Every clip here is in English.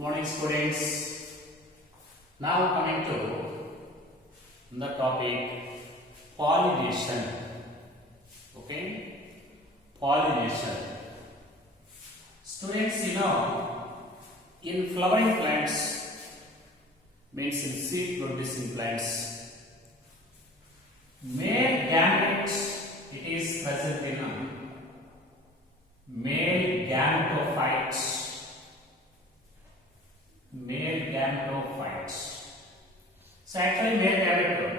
Morning students. Now coming to the topic pollination. Okay, pollination. Students, in flowering plants means in seed producing plants, male gamete it is present in a male gametophyte. Male gametophytes. So actually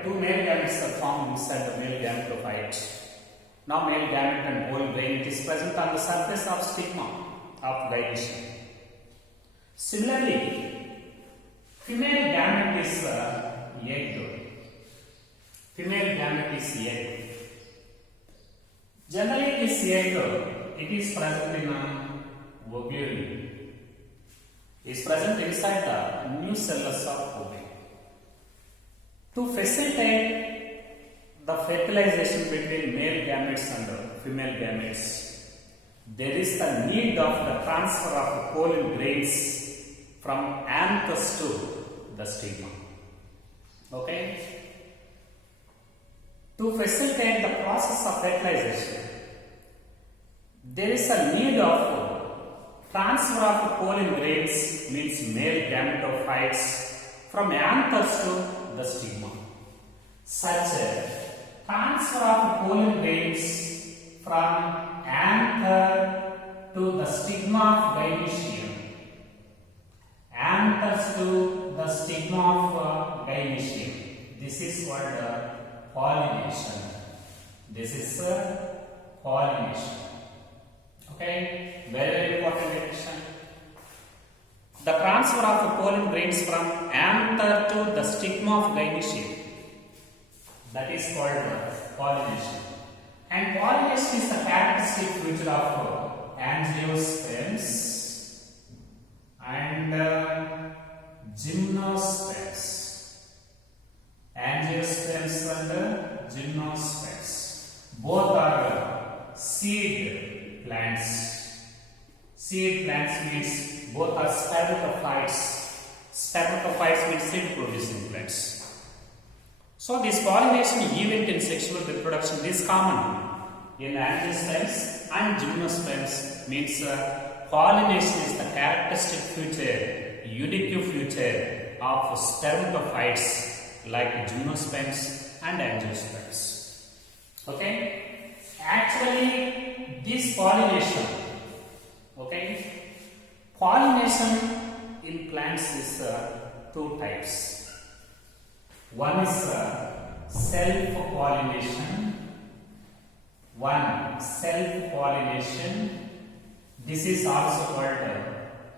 two male gametes are formed inside the male gametophyte. Now male gamete and whole grain it is present on the surface of stigma of gynecium. Similarly, female gamete is egg. Female gamete is egg. Generally this egg it is present in a ovule. Is present inside the nucellus of ovule. To facilitate the fertilization between male gametes and female gametes, there is the need of the transfer of pollen grains from anthers to the stigma. Okay? To facilitate the process of fertilization, there is a need of transfer of pollen grains means male gametophytes from anthers to the stigma. Such a transfer of pollen grains from anther to the stigma of gynecium. Anthers to the stigma of gynecium. This is called pollination. This is pollination. Okay, very important definition. The transfer of pollen grains from anther to the stigma of gynecium, that is called pollination. And pollination is the characteristic feature of angiosperms and gymnosperms. Angiosperms and gymnosperms. Both are seed plants. Seed plants means both are spermatophytes. Spermatophytes means seed producing plants. So this pollination event in sexual reproduction is common in angiosperms and gymnosperms. Means pollination is the characteristic feature, unique feature of spermatophytes like gymnosperms and angiosperms. Okay. Actually, this pollination, pollination in plants is two types. One is self-pollination. This is also called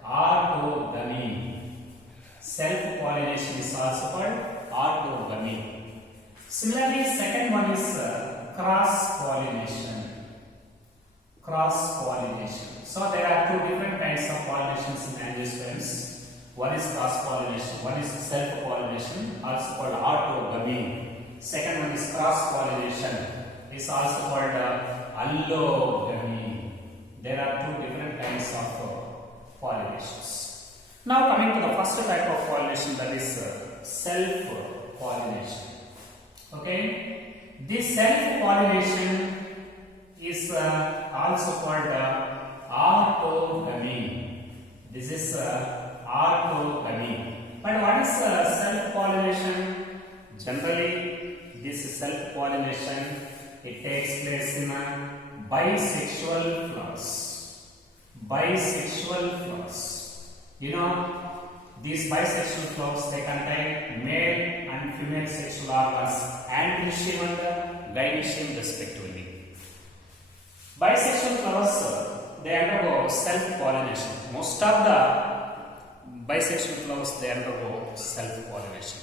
orthogamy. Self-pollination is also called orthogamy. Similarly, second one is cross-pollination. So there are two different kinds of pollinations in angiosperms. One is cross-pollination, one is self-pollination, also called orthogamy. Second one is cross-pollination, is also called allogamy. There are two different kinds of pollinations. Now coming to the first type of pollination, that is self-pollination. Okay, this self-pollination is also called orthogamy. This is orthogamy. But what is self-pollination? Generally, this self-pollination it takes place in bisexual flowers. These bisexual flowers they contain male and female sexual organs, anthrecium and gynecium respectively. Bisexual flowers they undergo self-pollination. Most of the bisexual flowers they undergo self-pollination.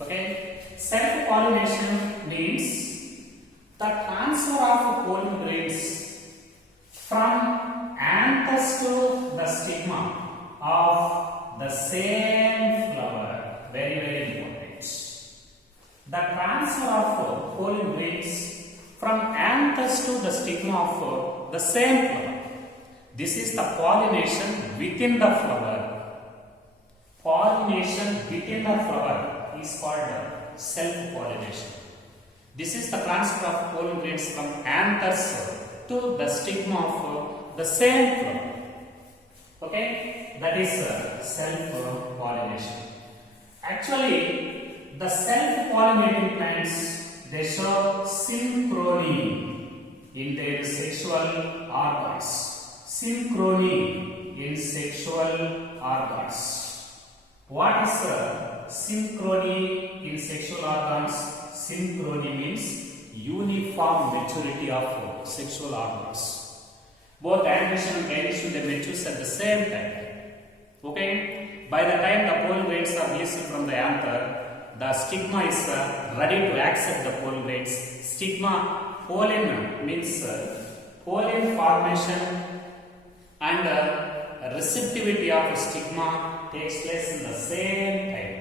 Okay, self-pollination means the transfer of pollen grains from anthers to the stigma of the same flower. Very important. The transfer of pollen grains from anthers to the stigma of the same flower. This is the pollination within the flower. pollination within the flower is called self-pollination. This is the transfer of pollen grains from anthers to the stigma of the same flower. Okay, that is self-pollination. Actually, the self-pollinating plants, they show synchrony in their sexual organs. Synchrony in sexual organs. What is synchrony in sexual organs? Synchrony means uniform maturity of sexual organs. Both animation and gynation, they mature at the same time. Okay? By the time the pollen grains are released from the anther, the stigma is ready to accept the pollen grains. Stigma, pollen means pollen formation and receptivity of stigma takes place in the same time.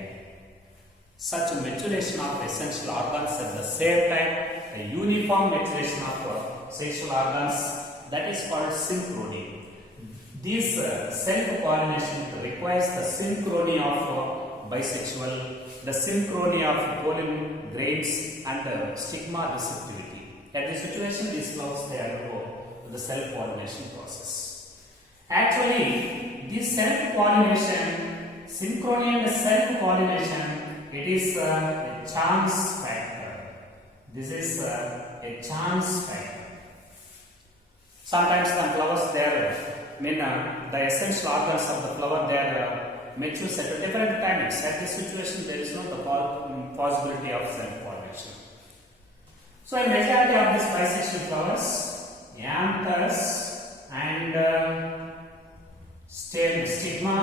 Such maturation of essential organs at the same time, a uniform maturation of sexual organs, that is called synchrony. This self-pollination requires the synchrony of bisexual, the synchrony of pollen grains and stigma receptivity. At this situation, these flowers they undergo the self-pollination process. Actually, this self-pollination, synchrony and self-pollination, it is a chance factor. This is a chance factor. Sometimes the flowers the essential organs of the flower they are matures at different timings. At this situation, there is no possibility of self-pollination. So, a majority of these bisexual flowers, anthers and stigma,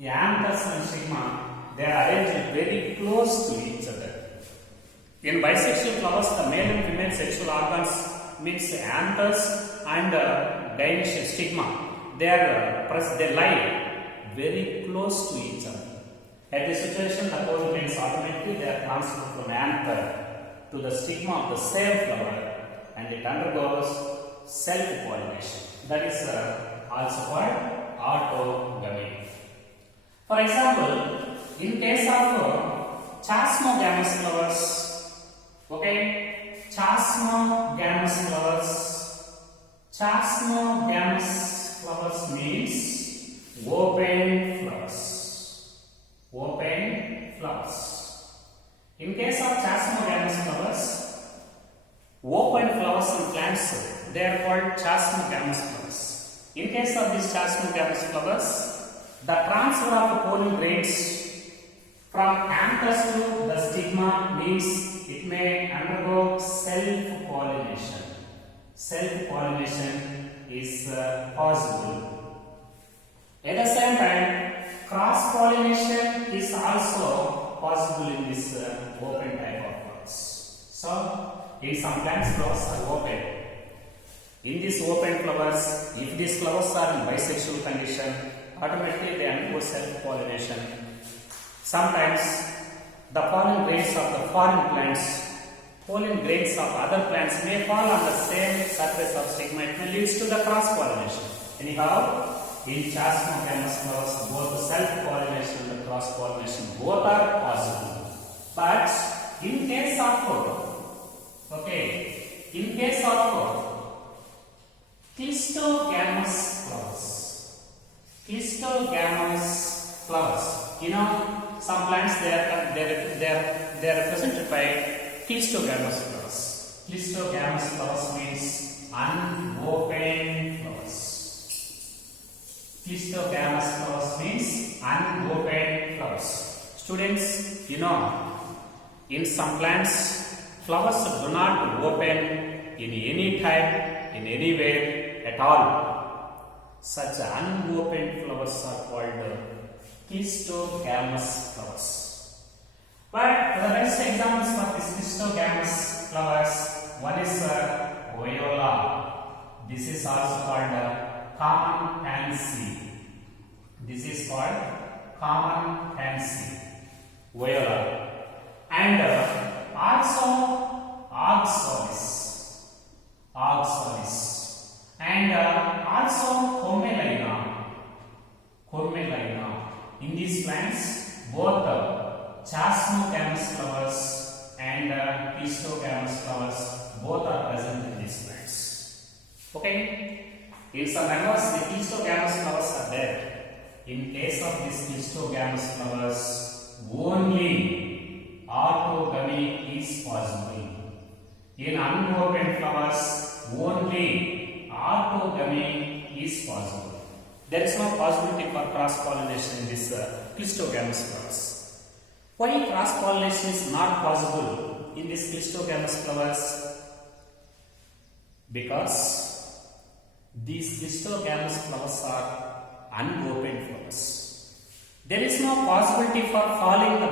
anthers and stigma, they are arranged very close to each other. In bisexual flowers, the male and female sexual organs means anthers and gynoecial stigma. They lie very close to each other. At this situation, the pollen grains automatically they are transferred from anther to the stigma of the same flower, and it undergoes self-pollination. That is also called autogamy. For example, in case of chasmogamous flowers, okay, chasmogamous flowers means open flowers. Open flowers. In case of chasmogamous flowers, open flowers and plants, they are called chasmogamous flowers. In case of these chasmogamous flowers, the transfer of pollen grains from anthers to the stigma means it may undergo self-pollination. Self-pollination is possible. At the same time, cross-pollination is also possible in this open type of flowers. So, in some plants, flowers are open. In these open flowers, if these flowers are in bisexual condition, automatically they undergo self-pollination. Sometimes the pollen grains of the foreign plants, pollen grains of other plants may fall on the same surface of stigma. It may lead to the cross-pollination. Anyhow, in chasmogamous flowers, both self-pollination and cross-pollination both are possible. But in case of clistogamous flowers, you know, some plants they are represented by clistogamous flowers. Clistogamous flowers means unopened flowers. Clistogamous flowers means unopened flowers. Students, you know, in some plants, flowers do not open in any time, in anywhere at all. Such unopened flowers are called clistogamous flowers. But the best examples for these clistogamous flowers, one is viola. This is also called common pansy. This is called common pansy, viola, and also oxalis, and also cormelina. In Phasmocamus flowers and Clistocamus flowers both are present in these plants. Okay? In some members, the Clistocamus flowers are there. In case of these Clistocamus flowers, only orthogamy is possible. In unopened flowers, only orthogamy is possible. There is no possibility for cross-pollination in these Clistocamus flowers. Why cross-pollination is not possible in these Clistocamus flowers? Because these Clistocamus flowers are unopened flowers. There is no possibility for falling the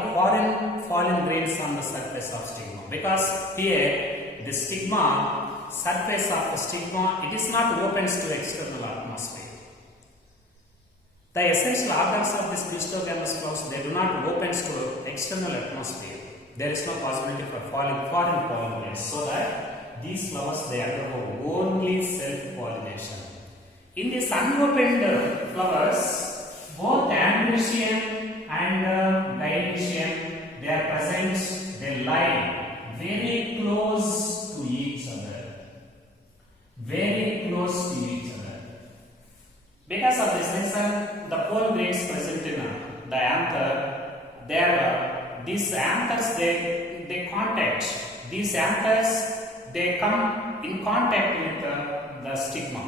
foreign grains on the surface of stigma, because here the stigma, surface of the stigma, it is not open to external atmosphere. The essential organs of this Clistocamus flowers, they do not open to external atmosphere. There is no possibility for falling foreign pollen grains, so that these flowers, they undergo only self-pollination. In these unopened flowers, both Amblycian and Dionysian, they are present, they lie very close to each other. Very close to each other. Because of this reason, the pollen grains present in the anther, these anthers, they contact. These anthers, they come in contact with the stigma.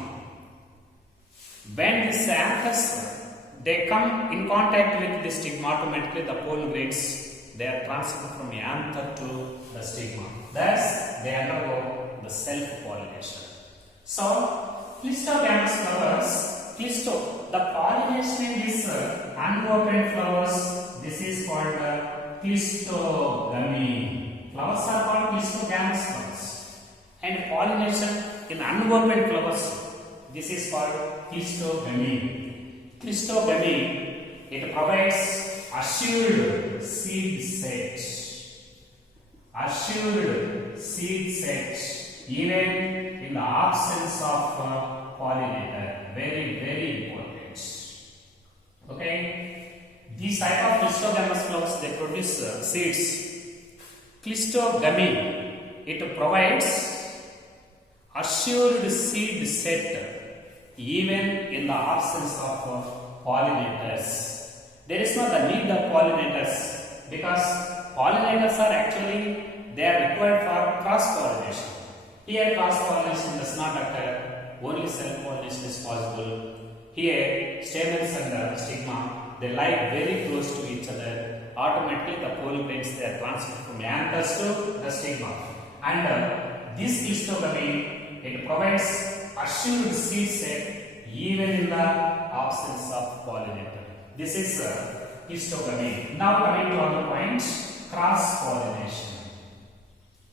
When these anthers, they come in contact with the stigma, automatically the pollen grains, they are transferred from the anther to the stigma. Thus, they undergo the self-pollination. So, Clistocamus flowers, the pollination in these unopened flowers, this is called Clistogamy. Flowers are called Clistocamus flowers. And pollination in unopened flowers, this is called Clistogamy. Clistogamy, it provides assured seed set. Assured seed set, even in the absence of pollinator. Very, very important. Okay? These type of Clistocamus flowers, they produce seeds. Clistogamy, it provides assured seed set even in the absence of pollinators. There is not the need of pollinators, because pollinators are actually, they are required for cross-pollination. Here cross-pollination does not occur. Only self-pollination is possible. Here, stamens and stigma, they lie very close to each other. Automatically, the pollen grains, they are transferred from anthers to the stigma. And this Clistogamy, it provides assured seed set even in the absence of pollinator. This is Clistogamy. Now coming to other point, cross-pollination.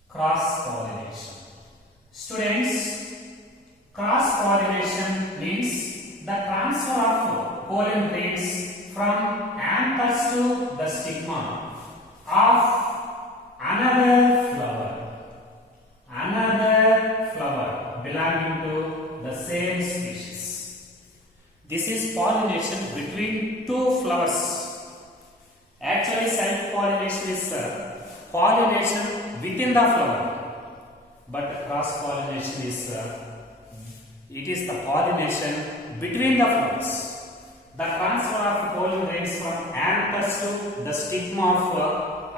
Cross-pollination. Students, cross-pollination means the transfer of pollen grains from anthers to the stigma of another flower belonging to the same species. This is pollination between two flowers. Actually, self-pollination is pollination within the flower, but cross-pollination is it is the pollination between the flowers. The transfer of pollen grains from anthers to the stigma of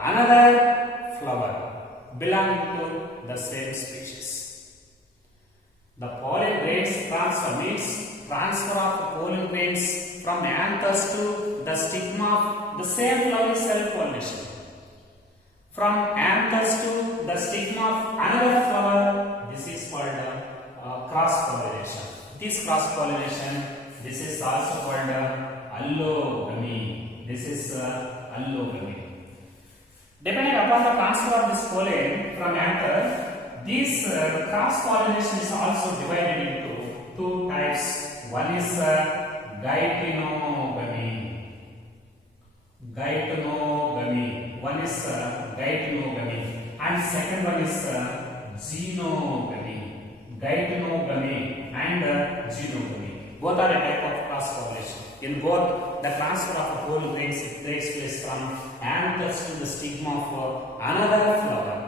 another flower belonging to the same species. The pollen grains transfer means transfer of pollen grains from anthers to the stigma of the same flower is self-pollination. From anthers to the stigma of another flower, this is called cross-pollination. This cross-pollination, this is also called allogamy. This is allogamy. Depending upon the transfer of this pollen from anther, this cross-pollination is also divided into two types. One is geitonogamy. One is geitonogamy, and second one is xenogamy. Geitonogamy and xenogamy. Both are a type of cross-pollination. In both, the transfer of whole grains takes place from anthers to the stigma of another flower.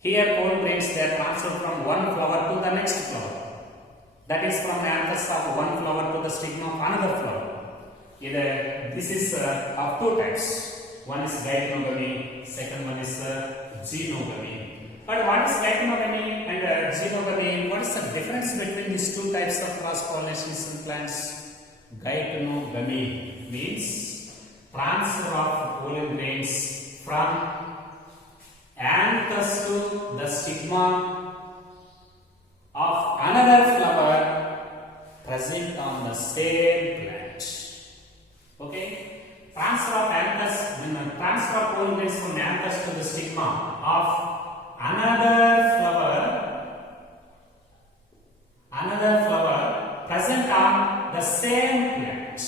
Here, whole grains they are transferred from one flower to the next flower. That is from anthers of one flower to the stigma of another flower. This is of two types. One is gycanogamy, second one is xenogamy. But what is gycanogamy and xenogamy? What is the difference between these two types of cross-pollination in plants? Gycanogamy means transfer of pollen grains from anthers to the stigma of another flower present on the same plant. Okay? Transfer of anthers, transfer of pollen grains from anthers to the stigma of another flower present on the same plant.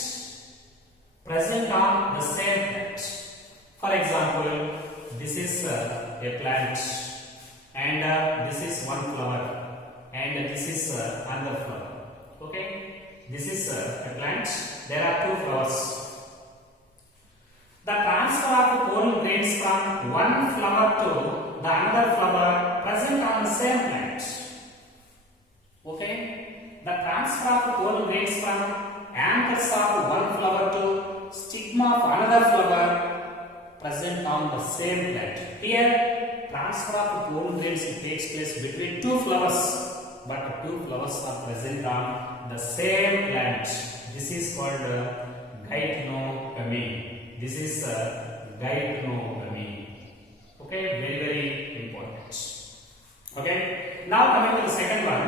Present on the same plant. For example, this is a plant, and this is one flower, and this is another flower. Okay, this is a plant. There are two flowers. The transfer of pollen grains from one flower to the another flower present on the same plant. Okay, the transfer of pollen grains from anthers of one flower to stigma of another flower present on the same plant. Here, transfer of pollen grains takes place between two flowers, but two flowers are present on the same plant. This is called gycanogamy. This is gycanogamy. Okay, very, very important. Okay, now coming to the second one,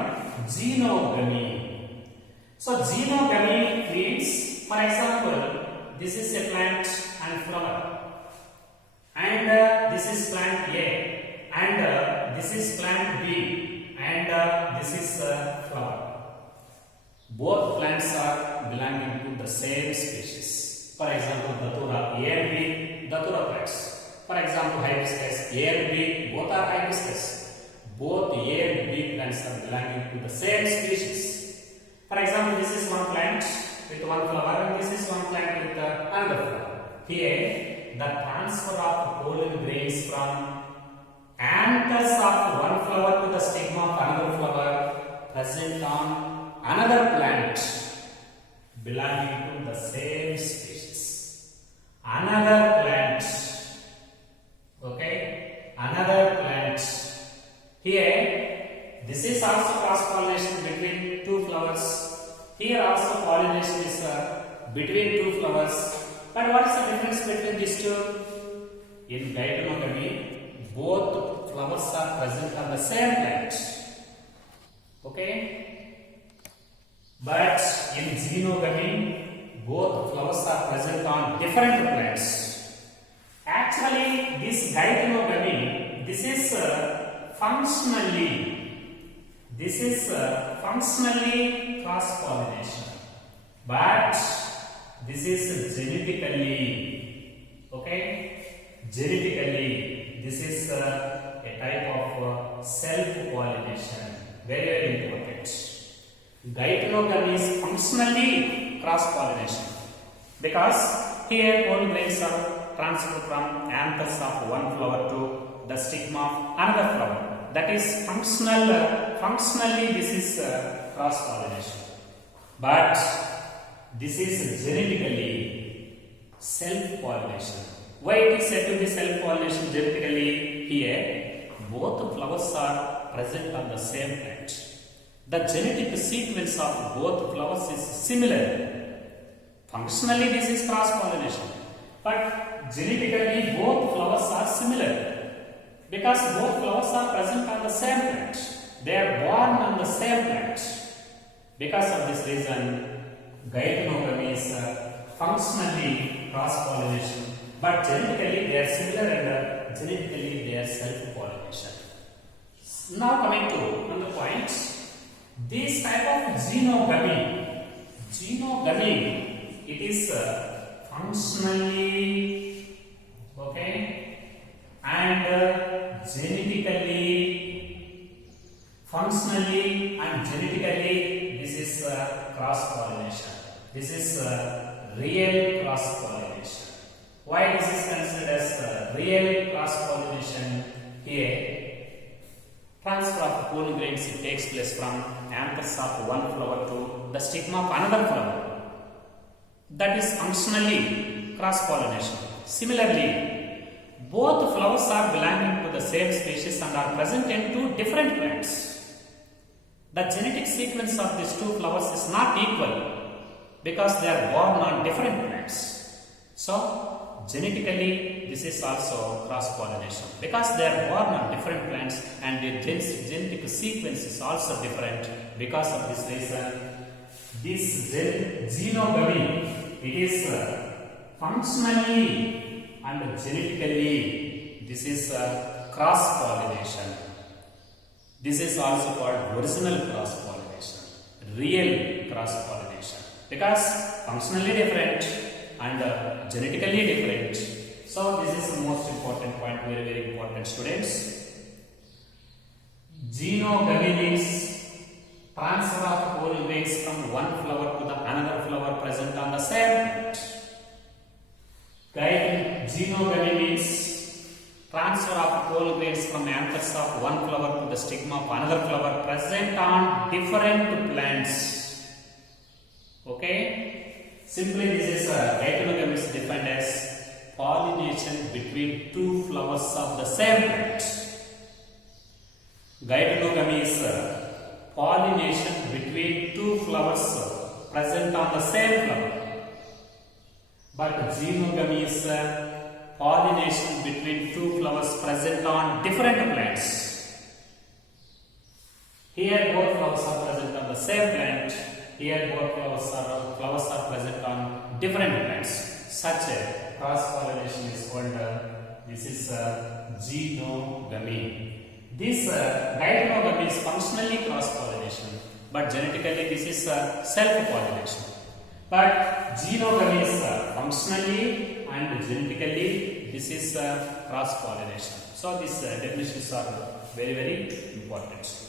xenogamy. So, xenogamy means, for example, this is a plant and flower, and this is plant A, and this is plant B, and this is flower. Both plants are belonging to the same species. For example, Datura A and B, Datura plants. For example, hibiscus A and B, both are hibiscus. Both A and B plants are belonging to the same species. For example, this is one plant with one flower, and this is one plant with another flower. Here, the transfer of pollen grains from anthers of one flower to the stigma of another flower present on another plant belonging to the same species. Another plant. Okay, another plant. Here, this is also cross-pollination between two flowers. Here also pollination is between two flowers. But what is the difference between these two? In gycanogamy, both flowers are present on the same plant. Okay? But in xenogamy, both flowers are present on different plants. Actually, this gycanogamy, this is functionally cross-pollination. But this is genetically, okay? Genetically, this is a type of self-pollination. Very, very important. Gycanogamy is functionally cross-pollination because here pollen grains are transferred from anthers of one flower to the stigma of another flower. That is functionally this is cross-pollination. But this is genetically self-pollination. Why it is said to be self-pollination genetically? Here, both flowers are present on the same plant. The genetic sequence of both flowers is similar. Functionally, this is cross-pollination. But genetically, both flowers are similar. Because both flowers are present on the same plant. They are born on the same plant. Because of this reason, gycanogamy is functionally cross-pollination, but genetically they are similar and genetically they are self-pollination. Now coming to another point, this type of xenogamy, it is functionally, okay, and functionally and genetically, this is cross-pollination. This is real cross pollination. Why this is considered as real cross pollination? Here, transfer of pollen grains takes place from anthers of one flower to the stigma of another flower. That is functionally cross pollination. Similarly, both flowers are belonging to the same species and are present in two different plants. The genetic sequence of these two flowers is not equal because they are born on different plants. So, genetically, this is also cross pollination because they are born on different plants and their genetic sequence is also different. Because of this reason, this xenogamy, it is functionally and genetically, this is cross pollination. This is also called original cross pollination, real cross pollination, because functionally different and genetically different. So this is the most important point, very very important, students. Xenogamy means transfer of pollen grains from one flower to the another flower present on the same plant. Xenogamy means transfer of pollen grains from anthers of one flower to the stigma of another flower present on different plants. Okay? Simply this is geitonogamy is defined as pollination between two flowers of the same plant. Geitonogamy is pollination between two flowers present on the same flower. But xenogamy is pollination between two flowers present on different plants. Here both flowers are present on the same plant. Here both flowers are present on different plants. Such a cross pollination is called this is xenogamy. This geitonogamy is functionally cross pollination, but genetically this is self pollination. But xenogamy is functionally and genetically this is cross pollination. So these definitions are very very important.